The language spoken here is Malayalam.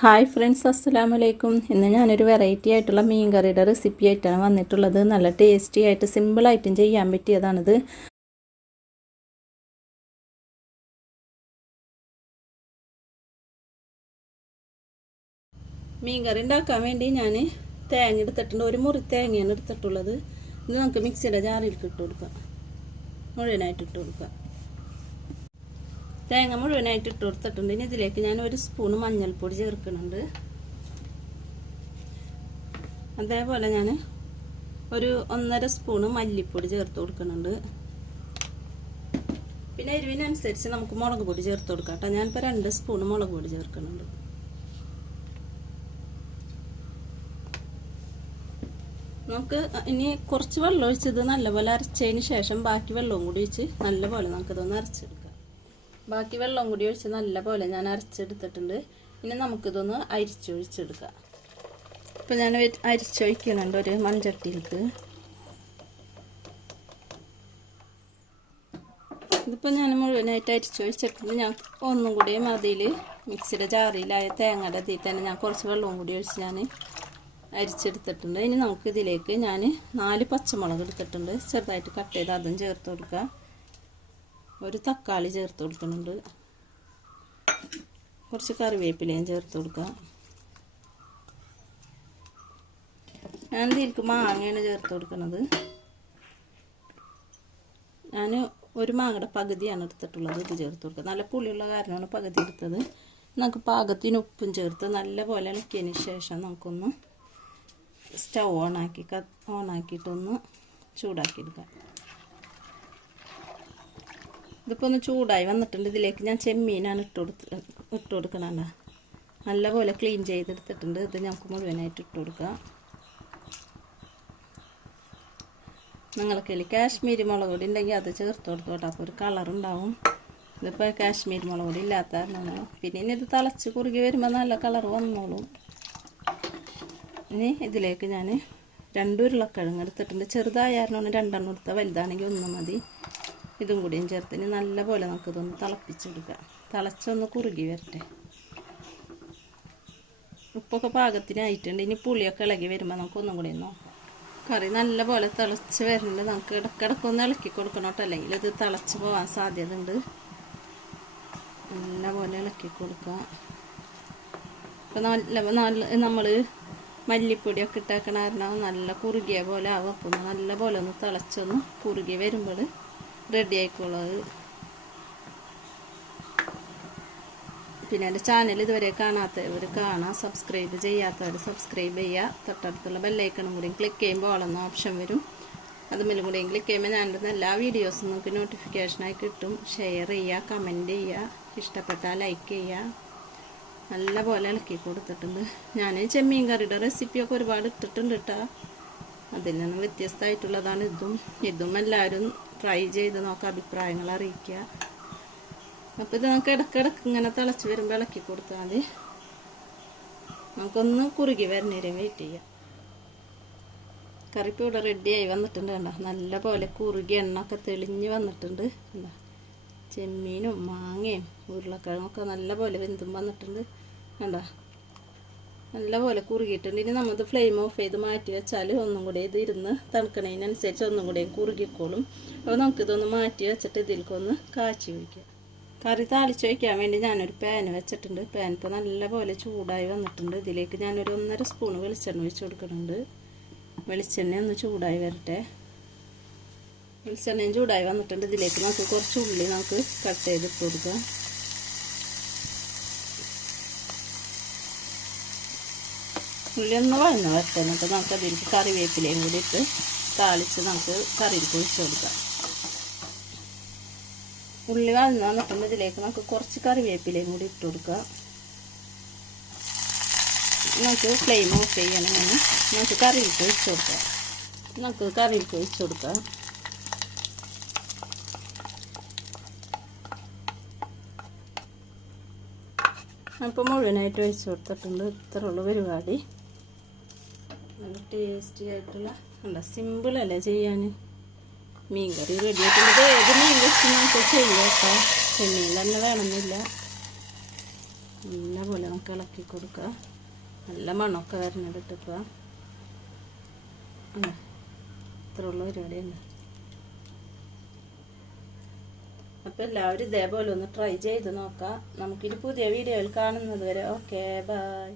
ഹായ് ഫ്രണ്ട്സ് അസ്സലാമു വലൈക്കും ഇന്ന് ഞാനൊരു വെറൈറ്റി ആയിട്ടുള്ള മീൻ കറിയുടെ റെസിപ്പി ആയിട്ടാണ് വന്നിട്ടുള്ളത്. നല്ല ടേസ്റ്റി ആയിട്ട് സിമ്പിളായിട്ടും ചെയ്യാൻ പറ്റിയതാണിത്. മീൻ കറി ഉണ്ടാക്കാൻ വേണ്ടി ഞാൻ തേങ്ങ എടുത്തിട്ടുണ്ട്. ഒരു മുറി തേങ്ങയാണ് എടുത്തിട്ടുള്ളത്. ഇത് നമുക്ക് മിക്സിയുടെ ജാറിൽ ഇട്ട് കൊടുക്കാം. മുഴുവനായിട്ട് ഇട്ട് കൊടുക്കാം. തേങ്ങ മുഴുവനായിട്ട് ഇട്ട് കൊടുത്തിട്ടുണ്ട്. ഇനി ഇതിലേക്ക് ഞാൻ ഒരു സ്പൂണ് മഞ്ഞൾപ്പൊടി ചേർക്കുന്നുണ്ട്. അതേപോലെ ഞാൻ ഒരു ഒന്നര സ്പൂണ് മല്ലിപ്പൊടി ചേർത്ത് കൊടുക്കുന്നുണ്ട്. പിന്നെ എരിവിനനുസരിച്ച് നമുക്ക് മുളക് പൊടി ചേർത്ത് കൊടുക്കാം കേട്ടോ. ഞാനിപ്പോൾ രണ്ട് സ്പൂണ് മുളക് പൊടി ചേർക്കുന്നുണ്ട്. നമുക്ക് ഇനി കുറച്ച് വെള്ളം ഒഴിച്ചത് നല്ലപോലെ അരച്ചതിന് ശേഷം ബാക്കി വെള്ളവും കൂടി ഒഴിച്ച് നല്ലപോലെ നമുക്കിതൊന്ന് അരച്ചെടുക്കാം. ബാക്കി വെള്ളം കൂടി ഒഴിച്ച് നല്ലപോലെ ഞാൻ അരച്ചെടുത്തിട്ടുണ്ട്. ഇനി നമുക്കിതൊന്ന് അരിച്ചൊഴിച്ചെടുക്കാം. ഇപ്പം ഞാൻ അരിച്ചൊഴിക്കുന്നുണ്ട് ഒരു മൺചട്ടിയിലേക്ക്. ഇതിപ്പോൾ ഞാൻ മുഴുവനായിട്ട് അരിച്ചൊഴിച്ചിട്ടുണ്ട്. ഞാൻ ഒന്നും കൂടി അതിൽ മിക്സിയുടെ ജാറിയിലായ തേങ്ങയുടെ അതിൽ തന്നെ ഞാൻ കുറച്ച് വെള്ളവും കൂടി ഒഴിച്ച് ഞാൻ അരിച്ചെടുത്തിട്ടുണ്ട്. ഇനി നമുക്കിതിലേക്ക് ഞാൻ നാല് പച്ചമുളക് എടുത്തിട്ടുണ്ട്. ചെറുതായിട്ട് കട്ട് ചെയ്ത് അതും ചേർത്ത് കൊടുക്കുക ഒരു തക്കാളി ചേർത്ത് കൊടുക്കുന്നുണ്ട്. കുറച്ച് കറിവേപ്പിലയും ചേർത്ത് കൊടുക്കാം. ഞാൻ ഇതിലേക്ക് മാങ്ങയാണ് ചേർത്ത് കൊടുക്കുന്നത്. ഞാൻ ഒരു മാങ്ങയുടെ പകുതിയാണ് എടുത്തിട്ടുള്ളത് ഇത് ചേർത്ത് കൊടുക്കുക നല്ല പുളിയുള്ള കാരണമാണ് പകുതി എടുത്തത്. നമുക്ക് പാകത്തിന് ഉപ്പും ചേർത്ത് നല്ല പോലെ ഇളക്കിയതിന് ശേഷം നമുക്കൊന്ന് സ്റ്റൗ ഓണാക്കി ഓണാക്കിയിട്ടൊന്ന് ചൂടാക്കിയെടുക്കാം. ഇതിപ്പോൾ ഒന്ന് ചൂടായി വന്നിട്ടുണ്ട്. ഇതിലേക്ക് ഞാൻ ചെമ്മീനാണ് ഇട്ട് കൊടുത്ത് ഇട്ട് കൊടുക്കണണ്ട നല്ലപോലെ ക്ലീൻ ചെയ്തെടുത്തിട്ടുണ്ട്. ഇത് നമുക്ക് മുഴുവനായിട്ട് ഇട്ട് കൊടുക്കാം. നിങ്ങൾക്ക് കാശ്മീരി മുളക് പൊടി ഉണ്ടെങ്കിൽ അത് ചേർത്ത് കൊടുത്തോട്ടെ അപ്പോൾ ഒരു കളറുണ്ടാവും ഇതിപ്പോൾ കാശ്മീരി മുളക് പൊടി ഇല്ലാത്ത പിന്നെ ഇനി ഇത് തിളച്ച് കുറുകി വരുമ്പോൾ നല്ല കളർ വന്നോളും. ഇനി ഇതിലേക്ക് ഞാൻ രണ്ട് ഉരുളക്കിഴങ്ങ് എടുത്തിട്ടുണ്ട്. ചെറുതായിരുന്നു രണ്ടെണ്ണം എടുത്താൽ വലുതാണെങ്കിൽ ഒന്ന് മതി. ഇതും കൂടിയും ചേർത്ത് ഇനി നല്ല പോലെ നമുക്കിതൊന്ന് തിളപ്പിച്ചെടുക്കാം തിളച്ചൊന്ന് കുറുകി വരട്ടെ. ഉപ്പൊക്കെ പാകത്തിനായിട്ടുണ്ട്. ഇനി പുളിയൊക്കെ ഇളകി വരുമ്പോൾ നമുക്ക് ഒന്നും കൂടി നോക്കാം കറി നല്ല പോലെ തിളച്ച് വരുന്നുണ്ട്. നമുക്ക് ഇടക്കിടക്കൊന്ന് ഇളക്കി കൊടുക്കണം കേട്ടോ. അല്ലെങ്കിൽ ഇത് തിളച്ച് പോകാൻ സാധ്യത ഉണ്ട് നല്ല പോലെ ഇളക്കി കൊടുക്കുക. ഇപ്പം നല്ല നല്ല നമ്മൾ മല്ലിപ്പൊടിയൊക്കെ ഇട്ടേക്കണ കാരണം നല്ല കുറുകിയ പോലെ ആവും. അപ്പം നല്ല പോലെ ഒന്ന് തിളച്ചൊന്ന് കുറുകി വരുമ്പോൾ റെഡി ആയിക്കോളത് പിന്നെ എന്റെ ചാനൽ ഇതുവരെ കാണാത്തവർ കാണാം. സബ്സ്ക്രൈബ് ചെയ്യാത്തവർ സബ്സ്ക്രൈബ് ചെയ്യുക. തൊട്ടടുത്തുള്ള ബെല്ലൈക്കണും കൂടി ക്ലിക്ക് ചെയ്യുമ്പോൾ ഓളെന്ന ഓപ്ഷൻ വരും. അതുമല്ലും കൂടി ക്ലിക്ക് ചെയ്യുമ്പോൾ ഞാനിടുന്ന എല്ലാ വീഡിയോസും നിങ്ങൾക്ക് നോട്ടിഫിക്കേഷനായി കിട്ടും. ഷെയർ ചെയ്യുക കമന്റ് ചെയ്യുക ഇഷ്ടപ്പെട്ടാൽ ലൈക്ക് ചെയ്യുക. നല്ല പോലെ ഇളക്കി കൊടുത്തിട്ടുണ്ട്. ഞാൻ ചെമ്മീൻ കറിയുടെ റെസിപ്പിയൊക്കെ ഒരുപാട് ഇട്ടിട്ടുണ്ട് കേട്ടോ അതിൽ നിന്നും വ്യത്യസ്തമായിട്ടുള്ളതാണ് ഇതും. ഇതും എല്ലാവരും ട്രൈ ചെയ്ത് നോക്കുക അഭിപ്രായങ്ങൾ അറിയിക്കുക. അപ്പോൾ ഇത് നമുക്ക് ഇടയ്ക്കിടയ്ക്ക് ഇങ്ങനെ തിളച്ച് വരുമ്പോൾ ഇളക്കി കൊടുത്താൽ മതി. നമുക്കൊന്ന് കുറുകി വരുന്നേരം വെയിറ്റ് ചെയ്യാം. കറിപ്പ് ഇവിടെ റെഡിയായി വന്നിട്ടുണ്ട് കണ്ട? നല്ല പോലെ കുറുകി എണ്ണൊക്കെ തെളിഞ്ഞ് വന്നിട്ടുണ്ട് കണ്ടോ? ചെമ്മീനും മാങ്ങയും ഉരുളക്കിഴങ്ങൊക്കെ നല്ല പോലെ വെന്തും വന്നിട്ടുണ്ട് കണ്ട? നല്ല പോലെ കുറുകിയിട്ടുണ്ട്. ഇനി നമ്മൾ ഫ്ലെയിം ഓഫ് ചെയ്ത് മാറ്റി വെച്ചാൽ ഒന്നും കൂടി ഇത് ഇരുന്ന് തണുക്കണതിനനുസരിച്ച് ഒന്നും കൂടി കുറുകിക്കോളും. അപ്പോൾ നമുക്കിതൊന്ന് മാറ്റി വെച്ചിട്ട് ഇതിലേക്കൊന്ന് കാച്ചി വയ്ക്കാം കറി താളിച്ച് വയ്ക്കാൻ വേണ്ടി ഞാനൊരു പാൻ വെച്ചിട്ടുണ്ട്. പാൻ ഇപ്പോൾ നല്ലപോലെ ചൂടായി വന്നിട്ടുണ്ട്. ഇതിലേക്ക് ഞാനൊരു ഒന്നര സ്പൂൺ വെളിച്ചെണ്ണ ഒഴിച്ച് കൊടുക്കുന്നുണ്ട്. വെളിച്ചെണ്ണ ഒന്ന് ചൂടായി വരട്ടെ. വെളിച്ചെണ്ണയും ചൂടായി വന്നിട്ടുണ്ട്. ഇതിലേക്ക് നമുക്ക് കുറച്ച് ഉള്ളി നമുക്ക് കട്ട് ചെയ്തിട്ട് കൊടുക്കാം. ഉള്ളി ഒന്ന് വഴന്ന് വരട്ടെ. എന്നിട്ട് നമുക്ക് അതിലേക്ക് കറിവേപ്പിലയും കൂടി ഇട്ട് താളിച്ച് നമുക്ക് കറിയിലേക്ക് ഒഴിച്ച് കൊടുക്കാം. ഉള്ളി വഴന്ന് വന്നിട്ടുണ്ട് ഇതിലേക്ക് നമുക്ക് കുറച്ച് കറിവേപ്പിലയും കൂടി ഇട്ട് കൊടുക്കാം. നമുക്ക് ഫ്ലെയിം ഓഫ് ചെയ്യണമെന്ന് നമുക്ക് കറിയിലേക്ക് ഒഴിച്ച് കൊടുക്കാം. നമുക്ക് കറിയിലേക്ക് ഒഴിച്ച് കൊടുക്കാം. അപ്പോൾ മുഴുവനായിട്ട് ഒഴിച്ചു കൊടുത്തിട്ടുണ്ട്. ഇത്ര ഉള്ള പരിപാടി. നല്ല ടേസ്റ്റി ആയിട്ടുള്ള അല്ല സിമ്പിളല്ലേ ചെയ്യാൻ മീൻ കറി റെഡി ആയിട്ടുണ്ട്. ഏത് മീൻ കറി നമുക്ക് ചെയ്യാം കേട്ടോ? ചെമ്മീൻ തന്നെ വേണമെന്നില്ല. നല്ലപോലെ നമുക്ക് ഇളക്കി കൊടുക്കുക നല്ല മണമൊക്കെ വരുന്നുണ്ട് ഇട്ടിപ്പോൾ ഇത്രയുള്ള പരിപാടി തന്നെ അപ്പോൾ എല്ലാവരും ഇതേപോലെ ഒന്ന് ട്രൈ ചെയ്ത് നോക്കാം. നമുക്കിനി പുതിയ വീഡിയോയിൽ കാണുന്നത് വരെ. Okay bye